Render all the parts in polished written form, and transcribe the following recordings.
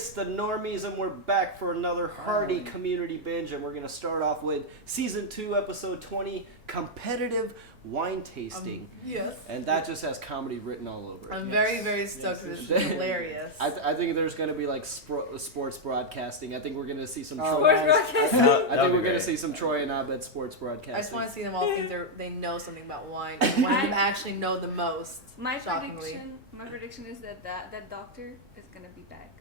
it's the Normies, and we're back for another hearty community binge, and we're going to start off with Season 2, Episode 20, Competitive Wine Tasting. Yes. And that just has comedy written all over it. I'm very, very stoked. This is hilarious. I think there's going to be like sports broadcasting. I think we're going to see some Sports Troy. broadcasting. I think we're going to see some Troy and Abed sports broadcasting. I just want to see them all think they know something about wine. And one of them actually know the most. My shockingly. prediction is that doctor is gonna be back.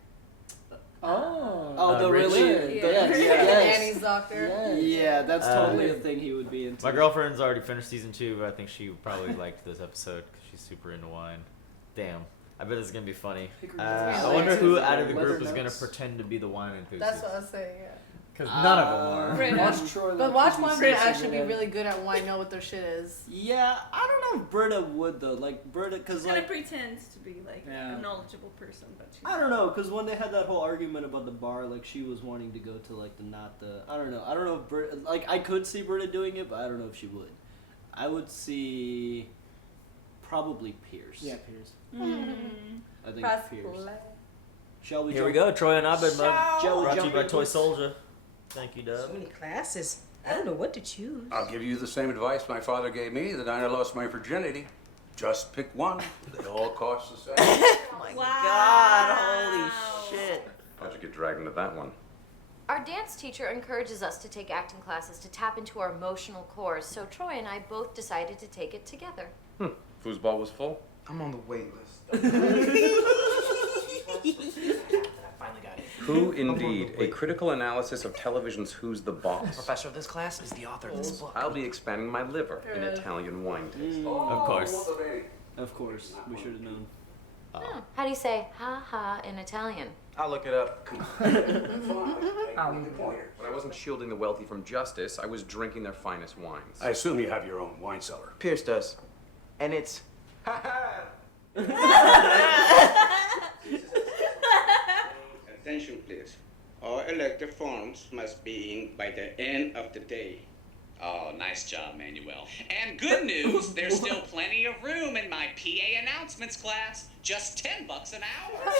Oh, the Richard. really? Yeah. Yes. Annie's doctor. Yeah, that's totally a thing he would be into. My girlfriend's already finished season 2, but I think she probably liked this episode because she's super into wine. Damn. I bet this is going to be funny. I wonder who out of the group is going to pretend to be the wine enthusiast. That's what I was saying, yeah. Because none of them are. Britta. Watch Troy But look, watch 'cause one he's Britta such a actually be good really good at wine, know what their shit is. Yeah, I don't know if Britta would though. Like Britta, because She's gonna like pretend to be like Yeah. a knowledgeable person, but she's I don't know, because when they had that whole argument about the bar, like she was wanting to go to like I don't know if Britta, like I could see Britta doing it, but I don't know if she would. I would see probably Pierce. Yeah, Pierce. I think Pierce. Shall we? Here we jump- go, Troy and Abed mug. Shall we Brought to you jump by into Toy it? Soldier. Thank you, So Dub. many classes. I don't know what to choose. I'll give you the same advice my father gave me the night I lost my virginity. Just pick one. They all cost the same. Oh my Wow. god, holy shit. How'd you get dragged into that one? Our dance teacher encourages us to take acting classes to tap into our emotional cores, so Troy and I both decided to take it together. Foosball was full. I'm on the wait list. I finally got it. Who indeed? A critical analysis of television's Who's the The Boss. professor of this class is the author of this book. I'll be expanding my liver in Italian wine tasting. Of course. Of course, we should have known. How do you say ha ha in Italian? I'll look it up. When I wasn't shielding the wealthy from justice, I was drinking their finest wines. I assume you have your own wine cellar. Pierce does. And it's... Attention, please. All elected forms must be in by the end of the day. Oh, nice job, Manuel. And good news, there's still plenty of room in my PA announcements class. Just $10 an hour.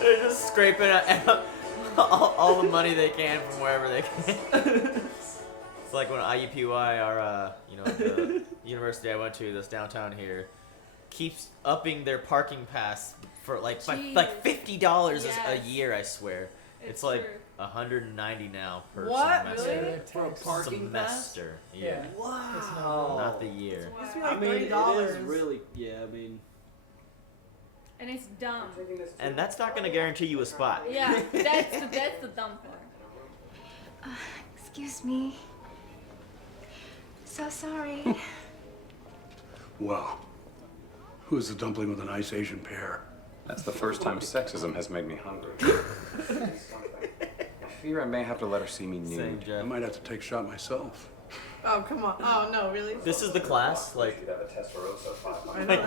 They're just scraping out all the money they can from wherever they can. It's like when IUPUI, our, the university I went to that's downtown here, keeps upping their parking pass for like $50 a Yes. year, I swear. It's like true. $190 now per What? semester. Really? For a parking pass? Semester. Yeah. Wow. Not the year. Used to be I like mean, it $30. is really. Yeah, I mean. and it's dumb. And that's not going to guarantee you a spot. Yeah, that's the dumb part. Excuse me. So sorry. Well, who's the dumpling with a nice Asian pear? That's the first time sexism has made me hungry. I fear I may have to let her see me Same, nude. I Jeff. might have to take a shot myself. Oh, come on. Oh, no, really? This is the class, like,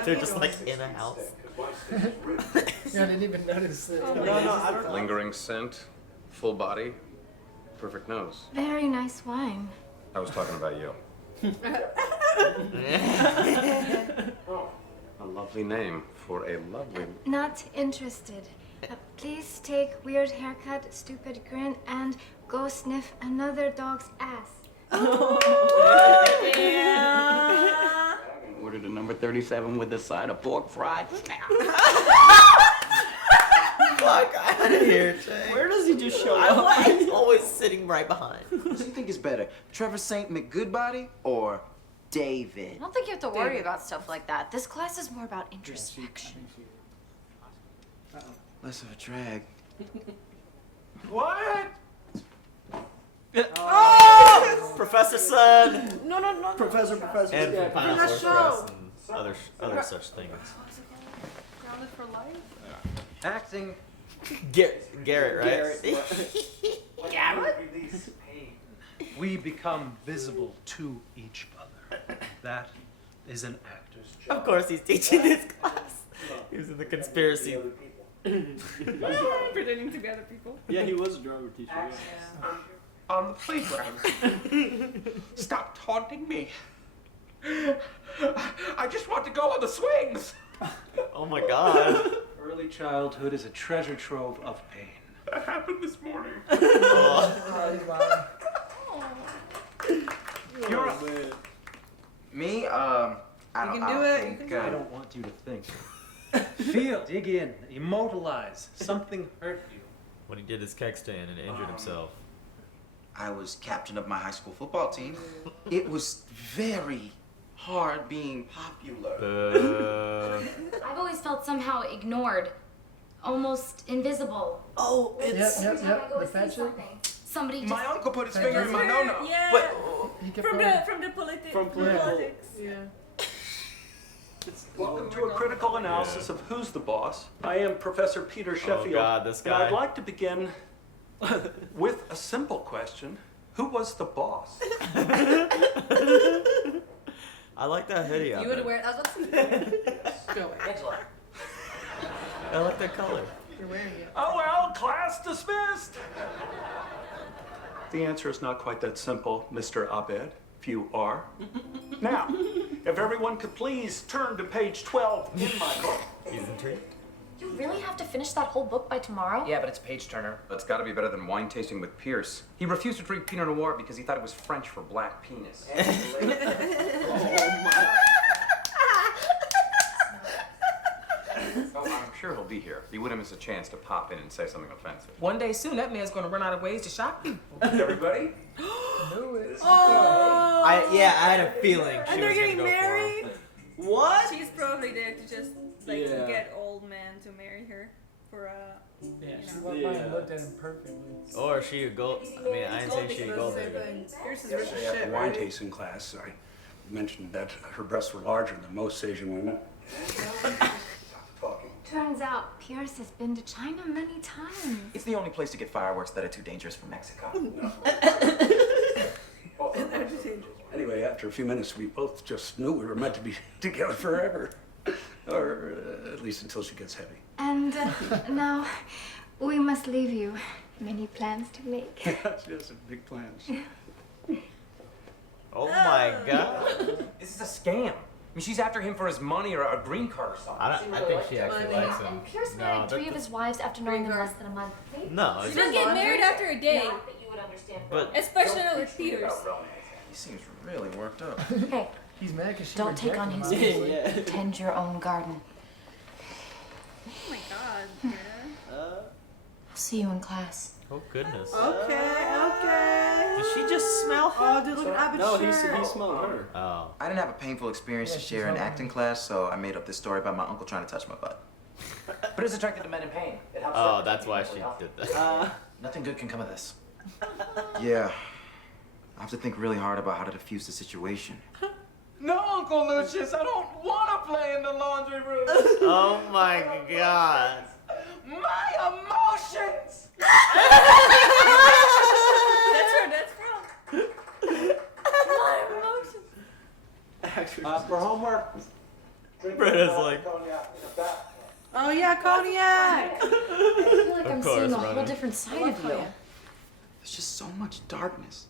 they're just like in a house. Yeah, I didn't even notice it. No, I don't know. Lingering scent, full body, perfect nose. Very nice wine. I was talking about you. A lovely name for a lovely... Not interested. Please take weird haircut, stupid grin, and go sniff another dog's ass. Ordered a number 37 with a side of pork fried. Fuck out of here, Jay. Where does he just show up? I'm always sitting right behind. Who do you think is better, Trevor St. McGoodbody or David? I don't think you have to worry about stuff like that. This class is more about introspection. Less of a drag. What? Professor Sun! No. Professor. And Yeah, from Final Professor Sorceress and other such things. Grounded for life. Acting. Garrett, right? Garrett. We become visible to each other. That is an actor's job. Of course he's teaching this class. He was in the conspiracy. Pretending to be other people. Yeah, he was a drama teacher. Yeah. On the playground. Stop taunting me. I just want to go on the swings. Oh my god. Early childhood is a treasure trove of pain. That happened this morning. You're Me? I don't, can I do don't it, think, I don't want you to think. Feel, dig in, immortalize. Something hurt you. When he did his keg stand and injured himself. I was captain of my high school football team. It was very hard being popular. I've always felt somehow ignored, almost invisible. Oh, it's. Yep. The fat chick. Somebody just. My uncle put his finger in my no-no. Yeah. But He kept From going. the politics. From political- politics. Yeah. Welcome to a critical analysis of Who's the Boss. I am Professor Peter Sheffield. God, this And guy. I'd like to begin with a simple question. Who was the boss? I like that hoodie. You would wear. I was about to say. Go away. I like that color. You're wearing it. Oh well, class dismissed. The answer is not quite that simple, Mr. Abed, if you are. Now, if everyone could please turn to page 12 in my book. He's intrigued. You really have to finish that whole book by tomorrow? Yeah, but it's page turner. That's got to be better than wine tasting with Pierce. He refused to drink Pinot Noir because he thought it was French for black penis. Oh, I'm sure he'll be here. He wouldn't miss a chance to pop in and say something offensive. One day soon, that man's gonna run out of ways to shock people. Everybody? Knew it. Oh. I had a feeling she And they're was gonna getting go married. What? She's probably there to just like Yeah. get old man to marry her for Yeah, she know. walked by and looked at him perfectly. for. Or she a gold. I mean, I didn't say she a gold digger. Pierce is rich as Actually, at shit, the wine right? tasting class, I mentioned that her breasts were larger than most Asian women. Talking. Turns out Pierce has been to China many times. It's the only place to get fireworks that are too dangerous for Mexico. Anyway, after a few minutes, we both just knew we were meant to be together forever. Or at least until she gets heavy. And now we must leave you. Many plans to make. She has some big plans. Oh my god. This is a scam. I mean, she's after him for his money or a green card or something. I think she actually likes him. And Pierce No, married three that- of his wives after knowing them less than a month. No, She it's doesn't get married after a day. Not that you would understand. But Especially with Peters. He seems really worked up. Hey, He's mad because she don't take on his rejected him. food. Yeah. Tend your own garden. Oh my god. Yeah. See you in class. oh goodness. Okay. Did she just smell Oh, him? dude, look at Abbott's No, he shirt. smelled her. Oh. I didn't have a painful experience to Yeah, share in she's acting class, so I made up this story about my uncle trying to touch my butt. But it's attracted to men in pain. It helps Oh, them. that's why she did that. Nothing good can come of this. Yeah. I have to think really hard about how to diffuse the situation. No, Uncle Lucius, I don't want to play in the laundry room. Oh my god. My emotions! That's where that's from. My emotions. Actually, For homework. Britta's like, Oh yeah, cognac. I feel like Of I'm course, seeing a whole Ronnie. different side of you. There's just so much darkness.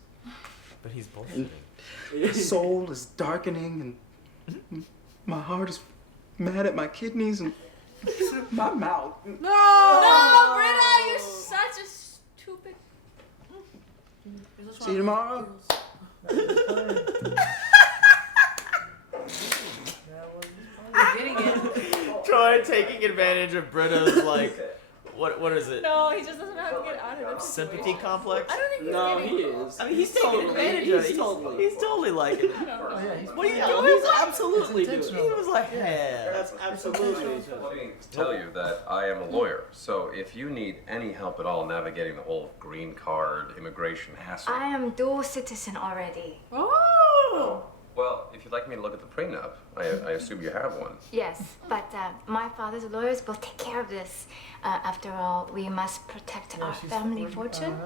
but he's bullshitting. My soul is darkening, and my heart is mad at my kidneys and my mouth. No. No, Britta, you're such a stupid. See you tomorrow. You're getting it. Troy taking advantage of Britta's like, what is it? No, he just doesn't know how to get out of it. Sympathy complex? I don't think he's No, getting. he is. I mean, he's taking advantage of it. He's totally liking it. Oh, yeah, he's What are you Yeah, doing? he's absolutely doing intentional. it. He was like, yeah. That's absolutely Let me tell you that I am a lawyer, so if you need any help at all navigating the whole green card immigration hassle, I am dual citizen already. Oh. well, if you'd like me to look at the prenup, I assume you have one. Yes, but my father's lawyers will take care of this. After all, we must protect Yeah, our she's family 40, fortune.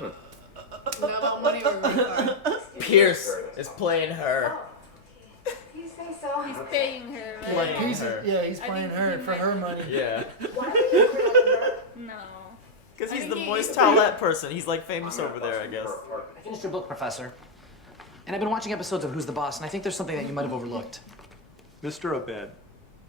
Not about money or green card. Pierce is playing her. You say so. He's paying her. Right? Playing He's, her. yeah, he's I playing think her he for might- her money. Yeah. No. Because I he's think the he- voice towelette person. He's like famous over there, I guess. I finished your book, Professor. And I've been watching episodes of Who's the Boss, and I think there's something that you might have overlooked. Mr. Abed,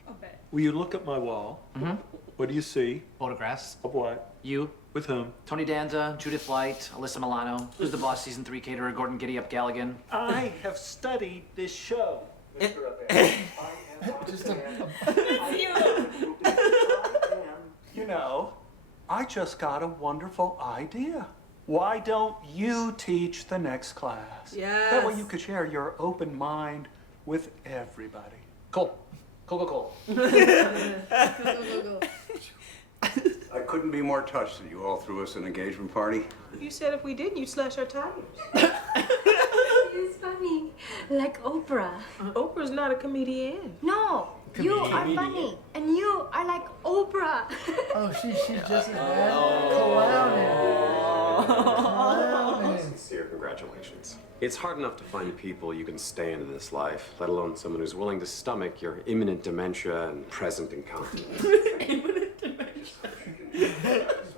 I'll bet. Will you look at my wall? Mm-hmm. What do you see? Photographs. Of what? You. With whom? Tony Danza, Judith Light, Alyssa Milano. Who's the Boss Season 3 caterer? Gordon Giddy-Up Galligan. I have studied this show. Just a You know, I just got a wonderful idea. Why don't you teach the next class? Yes. That way you could share your open mind with everybody. Cool. Cool. Go. I couldn't be more touched that you all threw us an engagement party. You said if we didn't, you'd slash our tires. He's funny, like Oprah. Oprah's not a comedian. No, you are funny, and you are like Oprah. Oh, she's just as bad. Clowning. Sincere congratulations. It's hard enough to find people you can stay into this life, let alone someone who's willing to stomach your imminent dementia and present incontinence.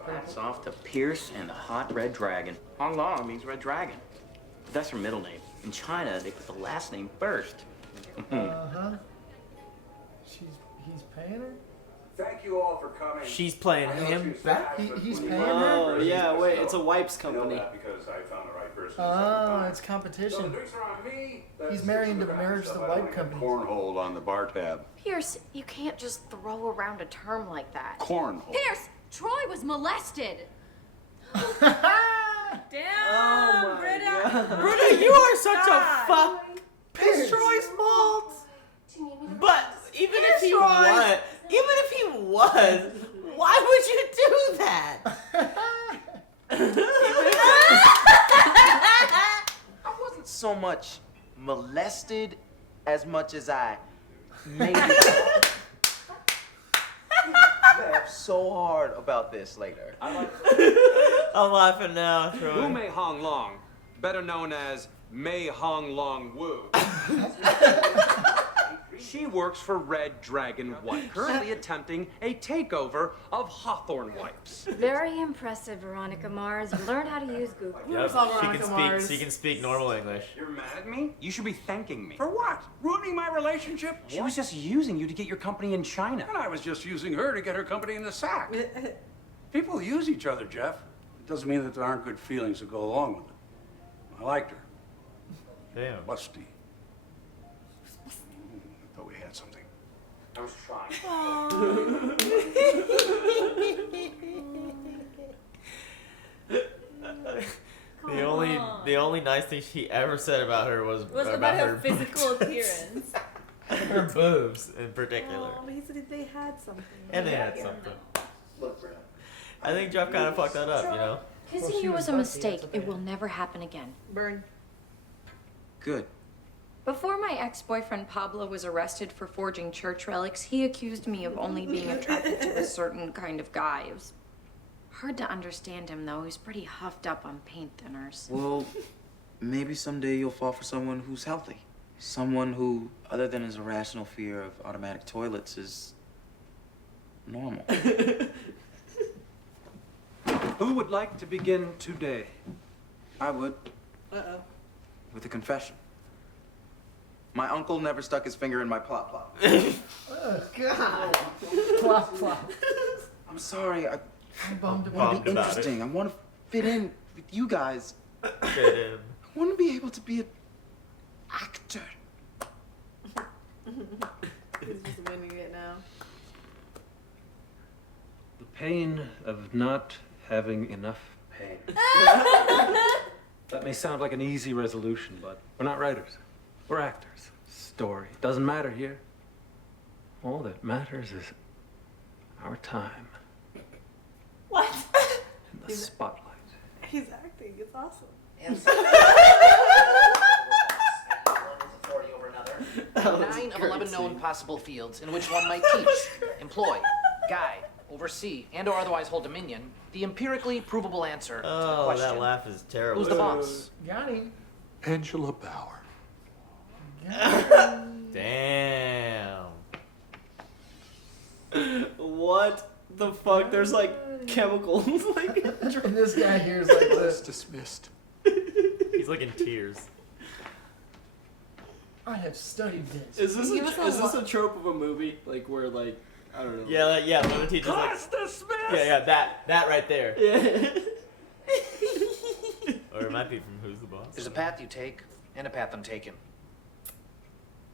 Hats off to Pierce and the Hot Red Dragon. Hong Long means Red Dragon. But that's her middle name. In China, they put the last name first. He's paying her? Thank you all for coming. She's playing him back? He's paying Oh, her? yeah, wait, it's a wipes I know company. that because I found the right person. Oh, it's So the competition. drinks are on me. He's marrying to marriage the white company. Cornhole on the bar tab. Pierce, you can't just throw around a term like that. Cornhole. Pierce, Troy was molested. Damn, Britta. Britta, you are such a fuck. It's Troy's fault. But even if he was, why would you do that? I wasn't so much molested as much as I made it. Laugh so hard about this later. I'm laughing now, Troy. Wu Mei Hong Long, better known as Mei Hong Long Wu. She works for Red Dragon White, currently attempting a takeover of Hawthorne Wipes. Very impressive, Veronica Mars. You learned how to use Google. Yep, she can speak normal English. You're mad at me? You should be thanking me. For what? Ruining my relationship? She was just using you to get your company in China. And I was just using her to get her company in the sack. People use each other, Jeff. It doesn't mean that there aren't good feelings that go along with it. I liked her. Damn. Lusty. I thought we had something. I was trying. The only nice thing she ever said about her was about her physical appearance. Her boobs in particular. Oh, he said they had something. And they had something. I think Jeff kind of fucked that up, you know? Kissing you was a mistake. It will never happen again. Burn. Good. Before my ex-boyfriend Pablo was arrested for forging church relics, he accused me of only being attracted to a certain kind of guy. It was hard to understand him, though. He's pretty huffed up on paint thinners. Well, maybe someday you'll fall for someone who's healthy. Someone who, other than his irrational fear of automatic toilets, is normal. Who would like to begin today? I would. Uh-oh. With a confession. My uncle never stuck his finger in my plop plop. Oh, God. Plop, plop. I'm sorry. I bummed want to be about interesting. I want to fit in with you guys. Fit in. I want to be able to be an actor. He's just winning it now. The pain of not having enough pain. That may sound like an easy resolution, but we're not writers. We're actors. Story doesn't matter here. All that matters is our time What? in the spotlight. He's acting. It's awesome. Nine of 11 known possible fields in which one might teach, employ, guide, oversee, and or otherwise hold dominion. The empirically provable answer to the Oh, question. that laugh is terrible. Who's the boss? Yanni. Angela Bauer. Damn. What the fuck? There's like chemicals. Like, And this guy here is like It's this. dismissed. He's like in tears. I have studied this. Is this He was is this a a trope of a movie? Like where like I don't know. Yeah, when the teacher's like, Class dismissed! yeah, that right there. Yeah. Or it might be from Who's the Boss. There's a path you take and a path I'm taking.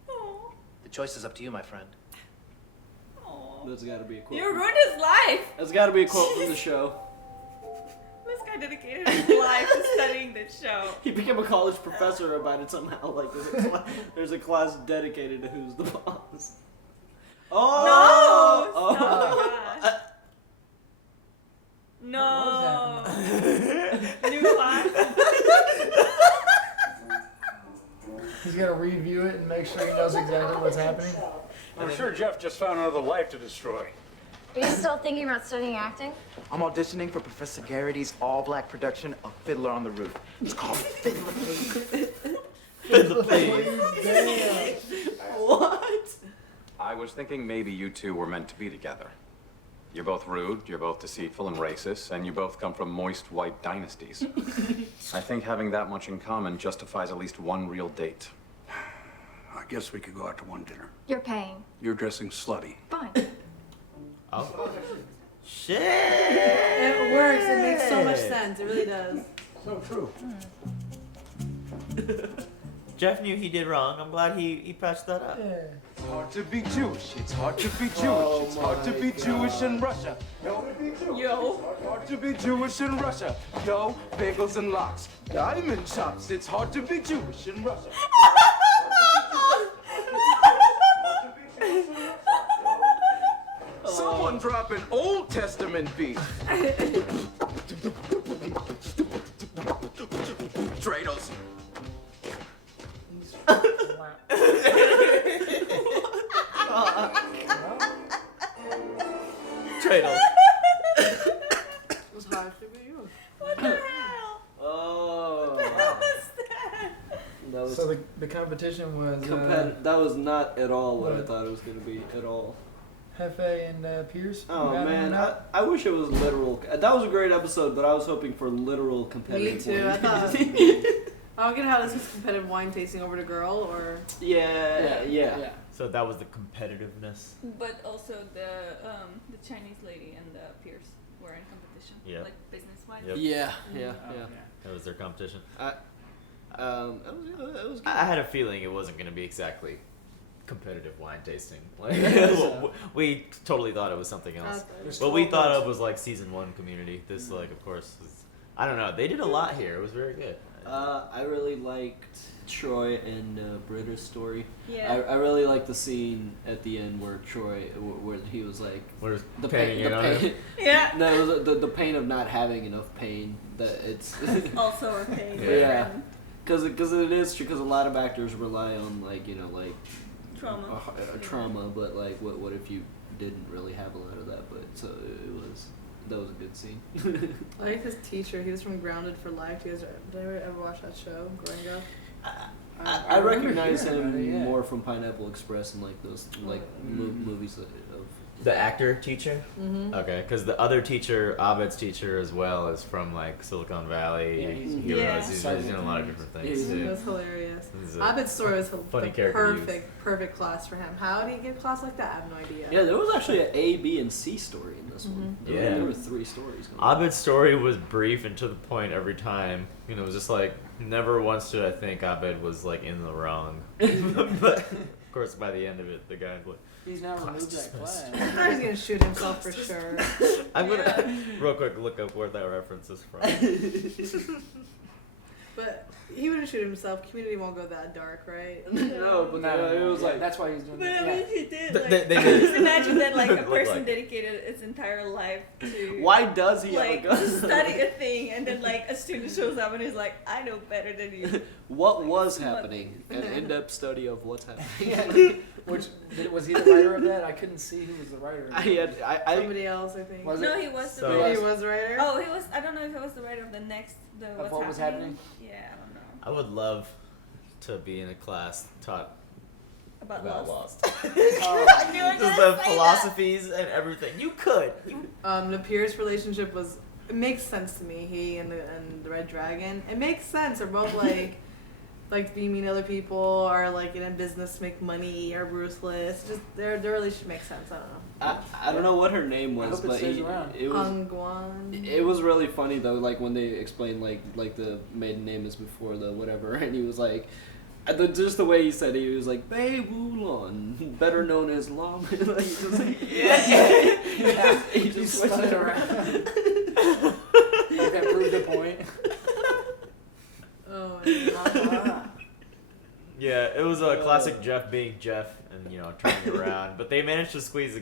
The choice is up to you, my friend. That's got to be a quote. You ruined his life. That's got to be a quote from the show. This guy dedicated his life to studying this show. He became a college professor about it somehow. Like there's a class dedicated to Who's the Boss. Oh No! Oh No! New class. He's got to review it and make sure he knows exactly what's happening. I'm sure Jeff just found another life to destroy. Are you still thinking about studying acting? I'm auditioning for Professor Garrity's all-black production of Fiddler on the Roof. It's called Fiddler Please. Fiddler Please. What? I was thinking maybe you two were meant to be together. You're both rude, you're both deceitful and racist, and you both come from moist white dynasties. I think having that much in common justifies at least one real date. I guess we could go out to one dinner. You're paying. You're dressing slutty. Fine. Oh. Shit! It works. It makes so much sense. It really does. So true. Jeff knew he did wrong. I'm glad he patched that up. Yeah. It's hard to be Jewish. It's hard to be Jewish. Oh It's hard to my be God. Jewish in Russia. Yo. It's hard to be Jewish in Russia. Yo, bagels and lox. Diamond chops. It's hard to be Jewish in Russia. Someone drop an Old Testament beat. Dreidels. Dreidel. It was hard to be you. What the hell? Oh. What was that? That was So the competition was that was not at all what I thought it was going to be at all. Hefe and Pierce. Oh battling man, it out. I wish it was literal. That was a great episode, but I was hoping for literal competitive. Me too. I wine. thought. I don't get how this is competitive wine tasting over to girl or. yeah. So that was the competitiveness. But also the Chinese lady and the Pierce were in competition. Yeah. Like business wise. Yep. Yeah. That was their competition. It was good. I had a feeling it wasn't going to be exactly competitive wine tasting. Like, we totally thought it was something else. What we thought of was like season 1 Community. This, like, of course, was, I don't know. They did a lot here. It was very good. I really liked Troy and Britta's story. Yeah. I really liked the scene at the end where Troy, where he was like, Where the painting pain, it the on pain. him. Yeah. No, it was the pain of not having enough pain. That it's Also a pain. yeah, because it is true. Because a lot of actors rely on like Trauma. trauma, but like what if you didn't really have a lot of that? But so that was a good scene. I like his teacher. He was from Grounded for Life. Did I ever watch that show growing up? I recognize him more from Pineapple Express and like those movies of. The actor teacher? Mm-hmm. Okay, because the other teacher, Abed's teacher as well, is from like Silicon Valley. Yeah, he's- Heroes. Yeah. He's in a lot of different things too. That's hilarious. He's a Abed's story was funny the character to use. perfect class for him. How did he get a class like that? I have no idea. Yeah, there was actually an A, B, and C story in this one. Mhm. There were 3 stories. Going on. Abed's story was brief and to the point every time. You know, it was just like never once did I think Abed was like in the wrong. But of course, by the end of it, the guy's like, He's now removed that class. I thought he was gonna shoot himself for sure. I'm gonna real quick look up where that reference is from. But he wouldn't shoot himself. Community won't go that dark, right? No, but it was like that's why he's doing But I mean, he did. Like, They did. just imagine that, like, a Look person like- dedicated its entire life to. Why does he like have a gun? to study a thing, and then like a student shows up and he's like, "I know better than you." What was Smut. happening? An in-depth study of what's happening. Which was he the writer of that? I couldn't see who was the writer. Somebody else, I think. Was No, it? he was the So- writer. He was the writer. Oh, he was. I don't know if he was the writer of the next. The Of what's what was happening? Yeah, I don't know. I would love to be in a class taught About Lost. I knew I was Just gonna the say philosophies and everything. You could. The Pierce relationship was. It makes sense to me. He and the Red Dragon. It makes sense. They're both like like be mean to other people or like in a business to make money or ruthless. Just their relationship makes sense. I don't know. I don't know what her name was, hope it but stays around. it was Angwan. it was really funny though. Like when they explained like the maiden name is before the whatever, and he was like. Just the way he said it, he was like Bei Wulon, better known as Lam. Like, he just, he just spun it around. That proved a point. Oh my god. Yeah, it was a classic Jeff being Jeff and, you know, turning it around. But they managed to squeeze a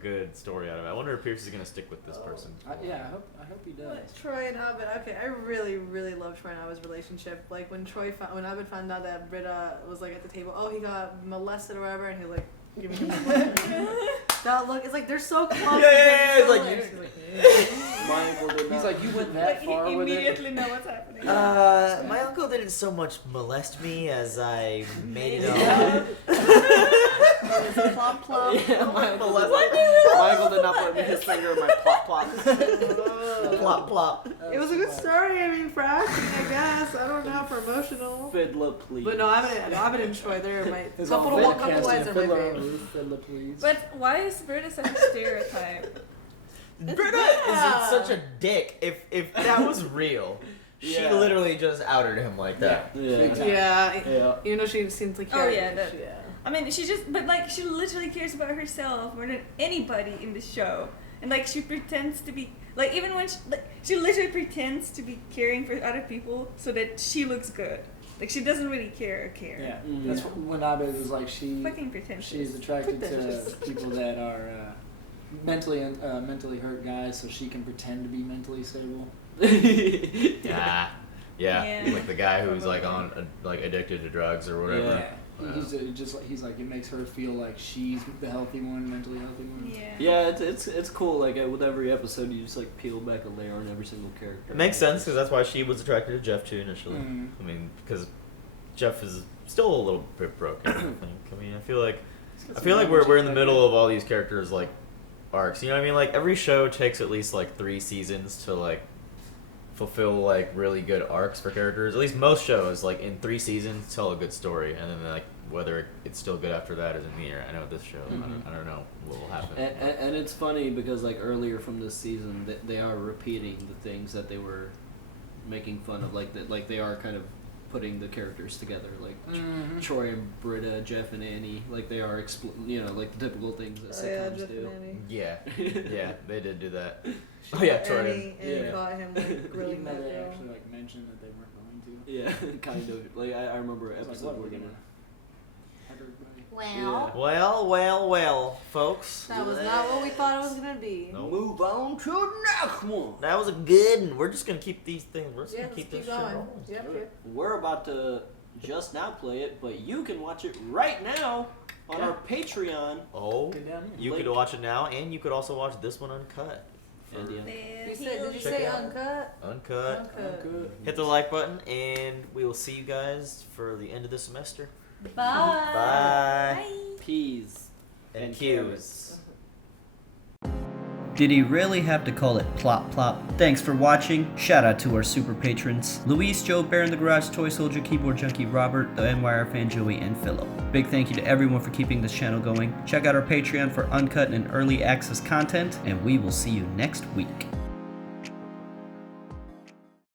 good story out of it. I wonder if Pierce is going to stick with this person. Yeah, I hope he does. Troy and Abed. Okay, I really love Troy and Abed's relationship. Like when Abed found out that Britta was like at the table, oh, he got molested or whatever, and he was like giving him that look. It's like they're so close. Yeah, it's like my uncle did He's not. like, you went that far with it. Immediately know what's happening. My uncle didn't so much molest me as I made it Plop plop. Yeah, my uncle did not put his finger in my plop plop. Plop plop. It was a good story. I mean, for acting, I guess. I don't know, for emotional. Fiddler, please. But no, Abed and Troy, they're my His couple own wise are my Fiddler on the favorite. Roof, Fiddler, please. But why is Britta such a stereotype? Britta is such a dick. If that was real, she Yeah. literally just outed him like that. Yeah. Even though she seems like Oh yeah, I mean, she literally cares about herself more than anybody in the show, and like she pretends to be like even when she literally pretends to be caring for other people so that she looks good. Like she doesn't really care. Yeah, that's when Abed was like Fucking pretentious. she's attracted Pretentious. to people that are mentally hurt guys, so she can pretend to be mentally stable. Yeah. Yeah. Like the guy who's like addicted to drugs or whatever. Yeah. He's like it makes her feel like she's the healthy one, mentally healthy one. Yeah, it's cool. Like with every episode, you just like peel back a layer on every single character. It makes sense because that's why she was attracted to Jeff too initially. Mhm. I mean, because Jeff is still a little bit broken. I think. I mean, I feel like we're in the middle of all these characters like arcs. You know what I mean? Like every show takes at least like 3 seasons to like fulfill like really good arcs for characters. At least most shows, like in 3 seasons, tell a good story, and then like whether it's still good after that isn't me. I know this show. I don't know what will happen. And it's funny because like earlier from this season, they are repeating the things that they were making fun of. Like they are kind of putting the characters together, like Troy and Britta, Jeff and Annie. Like they are, like the typical things that sitcoms Jeff do. and Annie. Yeah, yeah, they did do that. Oh yeah, Troy. Annie caught him like grilling Even though that they girl. actually like mentioned that they weren't going to. Yeah, kind of. Like I remember an It's like, episode what, where we're gonna. Have everybody. Well, folks. That was not what we thought it was gonna be. Nope. Move on to the next one. That was a good, and we're just gonna keep these things. We're just Yeah, gonna let's keep this keep shit going. rolling. Yep. We're about to just now play it, but you can watch it right now on our Patreon. Oh, Get down here. you could Link. watch it now, and you could also watch this one uncut. And yeah. Did you Check say it out. uncut? Uncut. Good. Hit the like button, and we will see you guys for the end of the semester. Bye. Bye. Peas And cues. Did he really have to call it plop plop? Thanks for watching. Shout out to our super patrons: Luis, Joe, Bear in the Garage, Toy Soldier, Keyboard Junkie, Robert, the NYR fan, Joey, and Philip. Big thank you to everyone for keeping this channel going. Check out our Patreon for uncut and early access content, and we will see you next week.